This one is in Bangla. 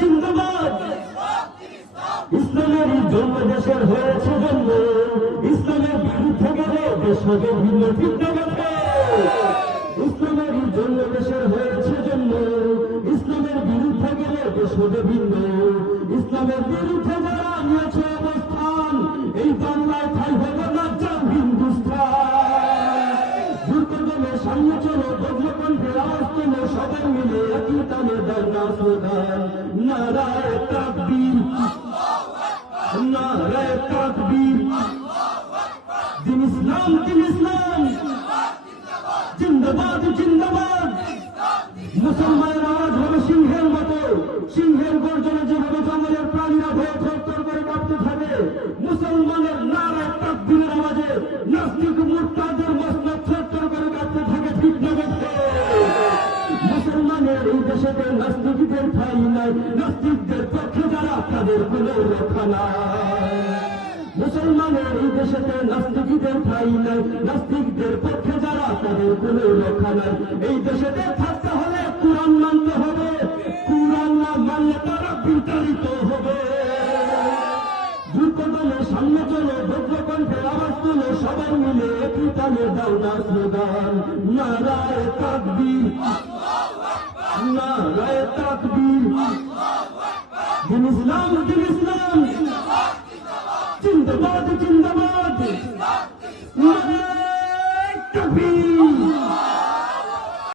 জিন্দাবাদ। ইসলামের জন্য দেশের হয়েছে জন্ম ইসলামের বিরুদ্ধে গেলে দেশ হবে ভিন্ন ইসলামের জন্য দেশের হয়েছে জন্ম ইসলামের বিরুদ্ধে গেলে দেশ ভিন্ন ইসলামের বিরুদ্ধে যারা নিয়েছে অবস্থান, এই বাংলায় ঠাই হবে না যাও হিন্দুস্তান দুর্গমে সামনে চলো বজ্রকণ্ঠে আওয়াজ তোলো, সবাই মিলে। একই তালে দাও না স্লোগান নারায় তাকবীর। নারায় তাকবীর। দিন ইসলাম দিন ইসলাম। জিন্দাবাদ জিন্দাবাদ। মুসলমানের আওয়াজ হবে সিংহের মতো। সিংহের গর্জনে যেভাবে জঙ্গলের প্রাণীরা ভয়ে থরথর করে কাঁপতে থাকে, মুসলমানের নারায় তাকবীরের আওয়াজে নাস্তিক মুরতাদের মসনদ থরথর করে কাঁপতে থাকে, ঠিক না এই দেশেতে নাস্তিকদের ঠাই নাই। নাস্তিকদের পক্ষে যারা, তাদের কোনো রক্ষা নাই। মুসলমানের এই দেশেতে নাস্তিকদের ঠাই নাই। নাস্তিকদের পক্ষে যারা, তাদের কোনো রক্ষা নাই। এই দেশেতে থাকতে হলে কোরআন মানতে হবে। কোরআন না মানলে তারা বিতাড়িত হবে। দ্রুততমে সামনে চলো ভদ্রকণ্ঠে আওয়াজ তুলো, সবাই মিলে একই তালে দাও না স্লোগান নারায় তাকবীর। لاے تکبیر اللہ اسلام دل اسلام زندہ باد زندہ باد زندہ باد تکبیر